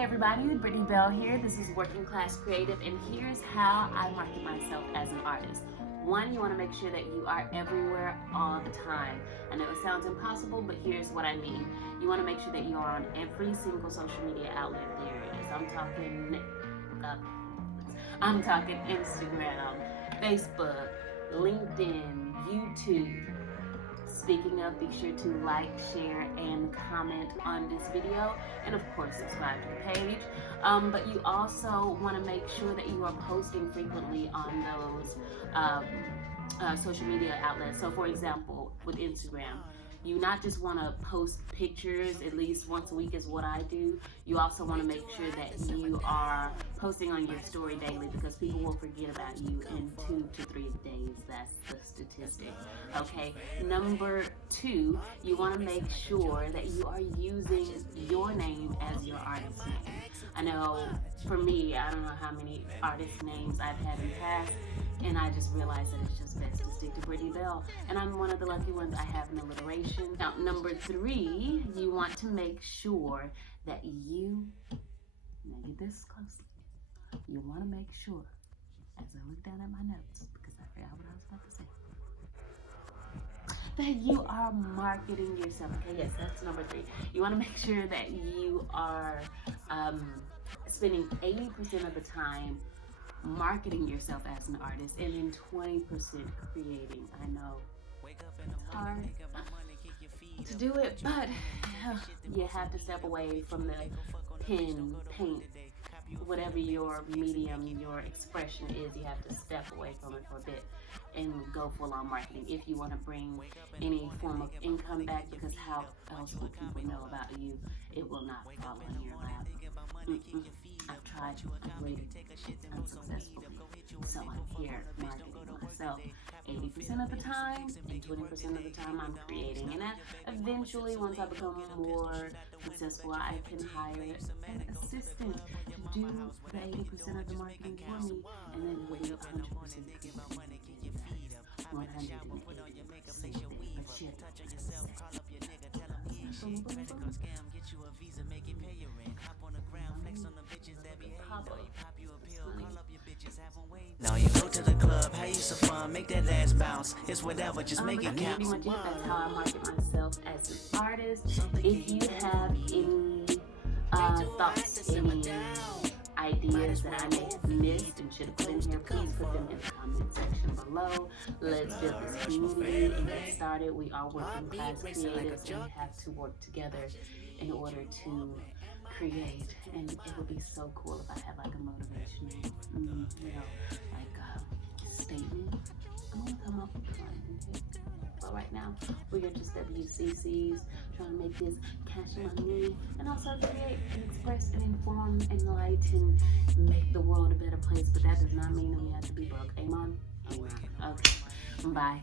Hi everybody, Brittany Bell here. This is Working Class Creative, and here's how I market myself as an artist. One, you want to make sure that you are everywhere all the time. I know it sounds impossible, but here's what I mean. You want to make sure that you are on every single social media outlet there is. I'm talking Instagram, Facebook, LinkedIn, YouTube. Speaking of, be sure to like, share, and comment on this video, and of course subscribe to the page. But you also want to make sure that you are posting frequently on those social media outlets. So for example, with Instagram, you not just want to post pictures at least once a week is what I do. You also want to make sure that you are posting on your story daily, because people will forget about you in 2 to 3 days. That's the statistic. Okay. Number 2, you want to make sure that you are using your name as your artist name. I know for me, I don't know how many artist names I've had in the past, and I just realized that it's just best to stick to Brittany Bell, and I'm one of the lucky ones. I have an alliteration. Now, number 3, you want to make sure that you, now get this closely, you want to make sure, as I look down at my notes, because I forgot what I was about to say, that you are marketing yourself. Okay, yes, that's number 3. You want to make sure that you are spending 80% of the time marketing yourself as an artist, and then 20% creating. I know it's hard to do it, but you have to step away from the pen, paint, whatever your medium, your expression is. You have to step away from it for a bit and go full on marketing if you want to bring any form of income back, because how else will people know about you? It will not fall on your lap. I've tried, I've waited unsuccessfully, so I'm here marketing myself 80% of the time, and 20% of the time I'm creating. And eventually, once I become more successful, I can hire an assistant to do the 80% of the marketing for me, and then we'll do 100% creating. 180%. But shit. Now you go to the club, have you some fun, make that last bounce. It's whatever, just make it count. That's how I market myself as an artist. If you have any thoughts, any ideas that I may have missed and should have put in here, please put them in the comment section below. Let's build this community and get started. We are working class creatives, and we have to work together in order to create. And it would be so cool if I had like a motivational, statement. I'm gonna come up with one. But right now, we are just WCCs trying to make this cash money, and also create and express and inform, enlighten, make the world a better place. But that does not mean that we have to be broke. Amen? Amen. Okay. Bye.